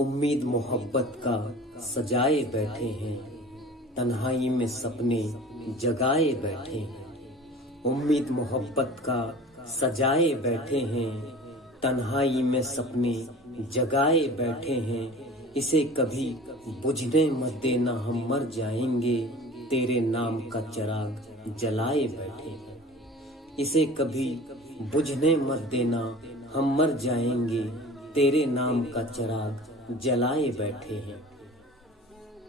उम्मीद मोहब्बत का सजाए बैठे हैं, तन्हाई में सपने जगाए बैठे हैं। उम्मीद मोहब्बत का सजाए बैठे हैं, तन्हाई में सपने जगाए बैठे हैं। इसे कभी बुझने मत देना, हम मर जाएंगे, तेरे नाम का चिराग जलाए बैठे हैं। इसे कभी बुझने मत देना, हम मर जाएंगे, तेरे नाम का चिराग जलाए बैठे हैं।